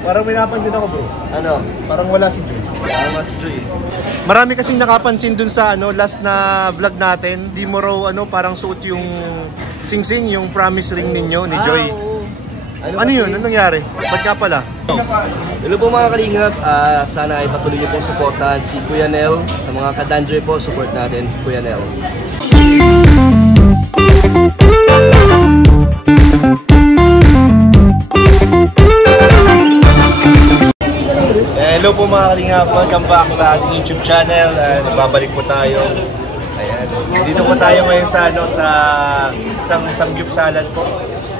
Parang may napansin ako bro. Ano? Parang wala si Joy. Wala si Joy. Marami kasing nakapansin dun sa last na vlog natin. Di mo raw parang suot yung sing-sing, yung promise ring ninyo ni Joy. Oo. Ano yun? Anong nangyari? Ba't ka pala? Hello po mga kalingap. Sana ay patuloy niyo pong supportahan si Kuya Nel. Sa mga kadanjoy po, support natin Kuya Nel. Hello po mga kalingap, welcome back sa ating YouTube channel. Nagbabalik po tayo. Ayan. Dito po tayo ngayon sa isang samgyup salad po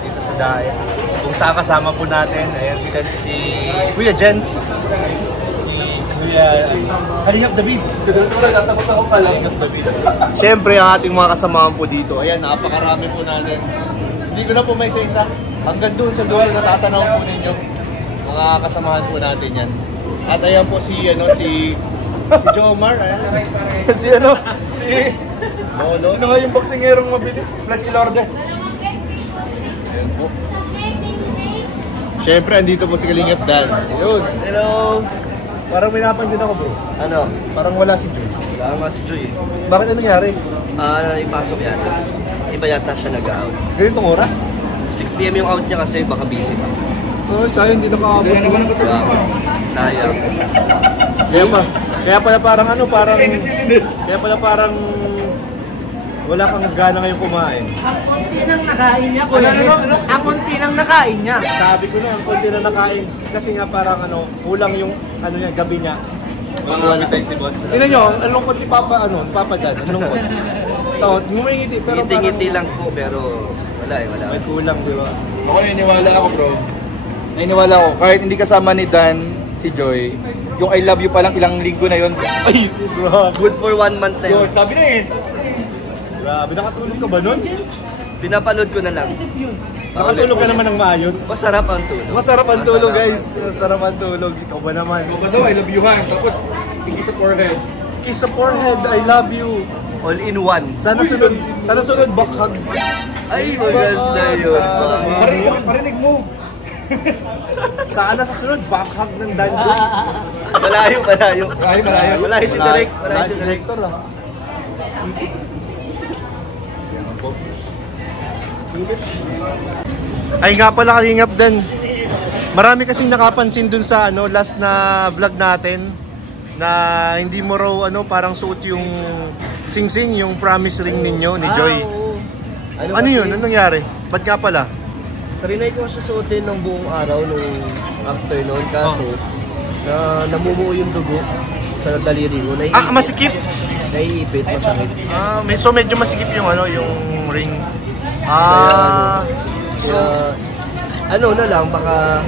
dito sa Daet. Kung saan kasama po natin, ayan si Kuya Jens, si Kuya Kalingap David. Tatakot ako Kalingap David. Siyempre ang ating mga kasamahan po dito. Ayan, napakarami po natin. Hindi ko na po may isa-isa. Hanggang doon sa dulo natatanaw po ninyo. Mga kasamahan po natin yan. At ayan po si Jomar, si Lolo. Ano nga yung boksingerong mabilis? Plus Ilorde. Ayan po. Siyempre, andito po si Kalingap Dan. Ayun. Hello. Parang may napansin ako bro. Ano? Parang wala si Joy. Wala si Joy. Bakit ano nangyari? Ipasok yata. Iba yata siya nag-out. Ganitong oras? 6 PM yung out niya kasi baka busy pa. Oh, sayang hindi nakaabot. Sayang. Kaya pala parang wala kang gana ngayon kumain. Ang konti nang nakain niya, kuya. Ang konti nang nakain niya. Sabi ko na, ang konti na nakain kasi nga parang kulang yung gabi niya. Mga tayo si boss. Tingnan nyo, ang lungkot ni Papa Dan, ang lungkot. Ngumingiti, pero ngiti lang po, pero wala. May kulang, di ba? Ako naniniwala ako bro. Naniniwala ako, kahit hindi kasama ni Dan, si Joy, yung I love you pa lang ilang linggo na yun. Ay! Good for 1 month na yun. Sabi na eh. Grabe, nakatulog ka ba nun? Pinapanood ko na lang. Nakatulog ka naman ng maayos. Masarap ang tulog. Masarap ang tulog guys. Masarap ang tulog. Ikaw ba naman? Ikaw ba daw, I love you ha. Tapos, kiss sa forehead. Kiss sa forehead, I love you. All in one. Sana sunod back hug. Ay, maganda yun. Parinig mo. Sana sa sunod back hug ng Danjo. Malayo. Malayo si Direk. Malayo si Director ah. Ay nga pala Kalingap Dan. Marami kasing nakapansin dun sa last na vlog natin na hindi mo raw parang suot yung sing-sing, yung promise ring ninyo ni Joy. Ano yun? Anong nangyari? Ba't ka pala? Trinay ko siya suotin ng buong araw nung afternoon kaso namumuo yung dugo sa daliri ko. Masikip? Naiipit, masakit. So medyo masikip yung yung ring. Kaya na lang, baka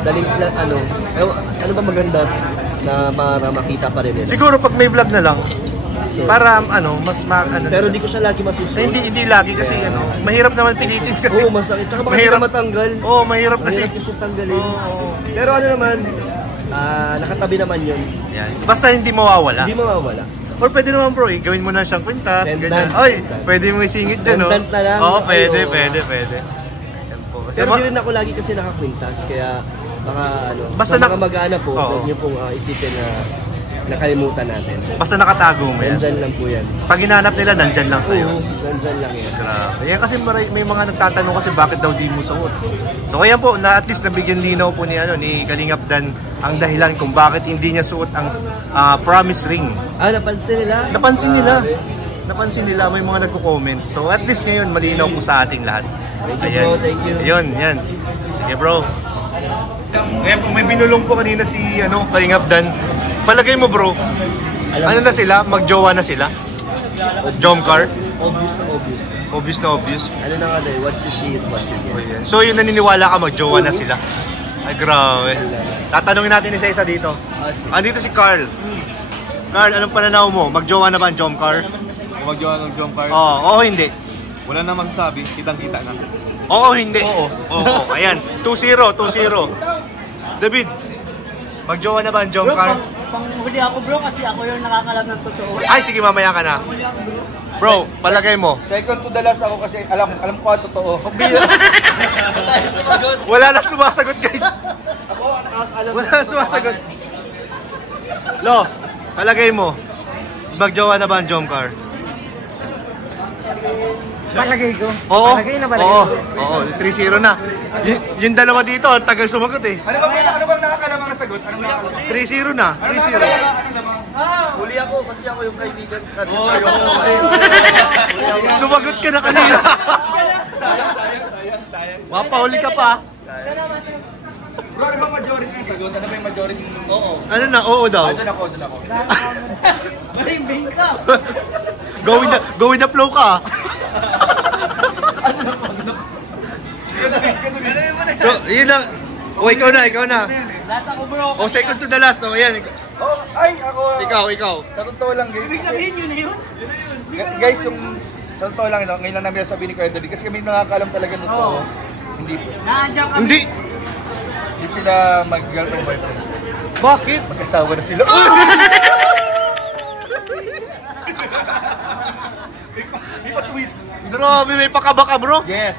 daling ano ba maganda na para makita pa rin nila. Siguro pag may vlog na lang. So, para mas pero hindi ko siya lagi masusunod. Hindi lagi kasi mahirap naman pilitin kasi. Oo, masakit. Tsaka mahirap matanggal. Oo, mahirap kasi. Mahirap kasi tanggalin. Pero naman, nakatabi naman yun. Yeah. Basta hindi mawawala. Hindi mawawala. Or pwede naman bro, gawin mo na siyang kwintas, ganyan. Oy, pwede mo isingit dyan, no? Pendant na lang. Oo, pwede. Pero hindi rin ako lagi kasi nakakwintas, kaya basta mga mag-aana po, huwag niyo pong isipin na nakalimutan natin. Basta nakatago mo yan. Nandyan lang po yan. Pag hinanap nila, nandyan lang sa'yo. Oo, nandyan lang yan. Grabe. Yan kasi may mga nagtatanong kasi bakit daw di mo suot. So kaya po, at least nabigyan linaw po ni Kalingap Dan ang dahilan kung bakit hindi niya suot ang promise ring. Napansin nila? Napansin nila, may mga nagko-comment. So at least ngayon, malinaw po sa ating lahat. Thank you bro, thank you. Yan. Sige bro. Ngayon po, may binulong po kanina si Kalingap Dan. Palagay mo bro, na sila? Magjowa na sila? Jomcar? Obvious na obvious. Ano na nga what you see is what you get. So yun naniniwala ka magjowa na sila? Ay grabe. Tatanungin natin isa-isa dito. Andito si Carl. Carl, anong pananaw mo? Magjowa na ba ang Jomcar? Magjowa ng Jomcar? Oo, hindi. Wala na masasabi, kitang-kita na. Oo, hindi. Oo. Ayan, 2-0. David, magjowa na ba ang Jomcar? Panghuli ako bro kasi ako yung nakakalam ng totoo. Ay, sige mamaya ka na. Bro, palagay mo. Second to the last ako kasi alam ko ang totoo. Wala na sumasagot guys. Ako, Wala sumasagot. Lo, palagay mo, magjowa na ba ang Jomcar? Palagay ko. Oo. Palagay na palagay Oo. ko. Oo, 3-0 na. Yung dalawa dito, tagal sumagot eh. Ano bang nakakalamang na sagot? Ano ba? 3-0 na. 3-0. Huli ako kasi ako yung kaibigan ka sa'yo. Sumagot ka na kanina. Mapahuli ka pa. Bro, ano bang majority ng sagot? Ano ba yung majority? Oo. Ano na? Oo daw. Doon ako. Bing ka. Go with the flow ka. So, yun lang. O, ikaw na. Last ako bro. O, second to the last. No? Ayan. Oh, ay, ako. Ikaw. Sa totoo lang, guys. Ibig sabihin yun na yun? Guys, yung sa totoo lang, ngayon lang namin sabihin ni Kuya David. Kasi kami nakakaalam talaga nito. Oo. Hindi po. Nandiyan kami. Hindi. Hindi sila mag-girlfriend, boyfriend. Bakit? Mag-asawa na sila. May pa-twist. Grabe, may pakaba ka, bro. Yes.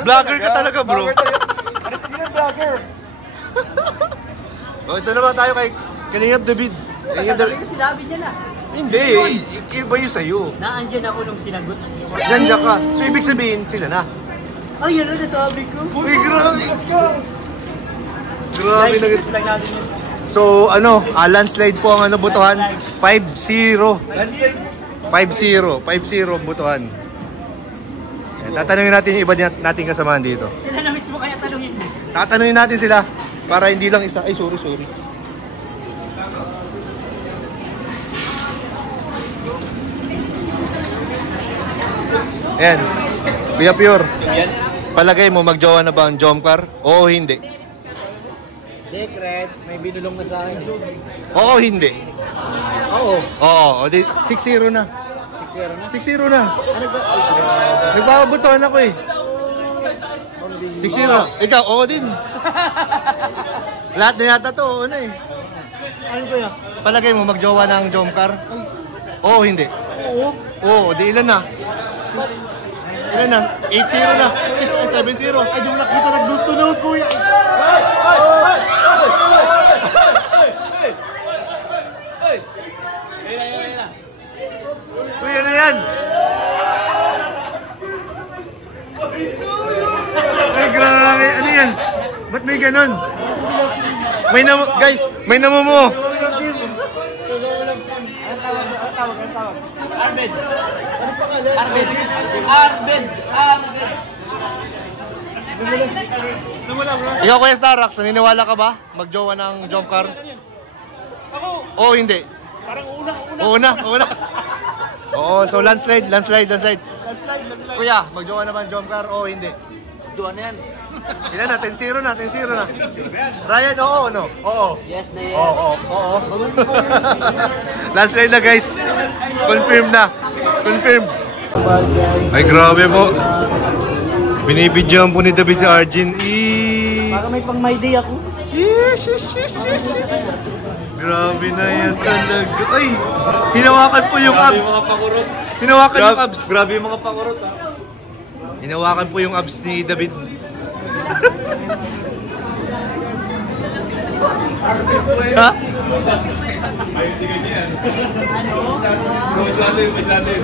Vlogger ka talaga, bro. Vlogger tayo. Ano, hindi na vlogger. O, ito naman tayo kay Kalingap David. Kalingap David. Kasi sinabi niya na. Hindi, iba yun sa'yo. Naandyan ako nung sinagot. Nandiyan ka. So, ibig sabihin, sila na. Ay, yan ang nasabi ko. Uy, grabe. Let's go. Grabe na. Guys, lang natin yun. So, landslide po ang botohan. 5-0. Landslide. 5-0 botohan. Ayan, tatanungin natin yung iba nating kasamahan dito. Sila na mismo kaya tanungin. Tatanungin natin sila para hindi lang isa. Ay, sorry. Ayan. Kuya Pure. Palagay mo, magjowa na ba ang Jomcar? Oo, hindi. Secret, may binulong na sa akin. Oo, hindi. Oo. Oo, 6-0 na. 6-0 na. Nagbababutuhan ako eh. 6-0 na. Ikaw, oo din. Lahat na yata to, oo na eh. Ano ba yan? Palagay mo, magjowa na ang Jomcar? Oo, hindi. Oo. Oo, di ilan na? Ilan na? 8-0 na. 7-0. Ay, yung nakita nag-gusto na us, kuya. Uy, ano yan? Ay, grabe. Ano yan? Ba't may ganon? Guys, may namumo. Arben. Ikaw, Kuya Starax, naniniwala ka ba? Magjowa ng Jomcar? Oo, hindi. Parang una. Oo, so landslide. Kuya, magjowa na ba ang Jomcar? Oo, hindi. Duwa na yan. Ilan na? 10-0 na. Ryan, oo, no? Oo. Yes na yes. Oo. Landslide na, guys. Confirm na. Ay, grabe po. Binibidyoan po ni David si Arjun. Para may pang my day ako. Yes. Grabe na yan talaga. Ay, hinawakan po yung abs. Hinawakan yung abs. Grabe yung mga pakurot, ha. Hinawakan po yung abs ni David. Ha? Mas natin.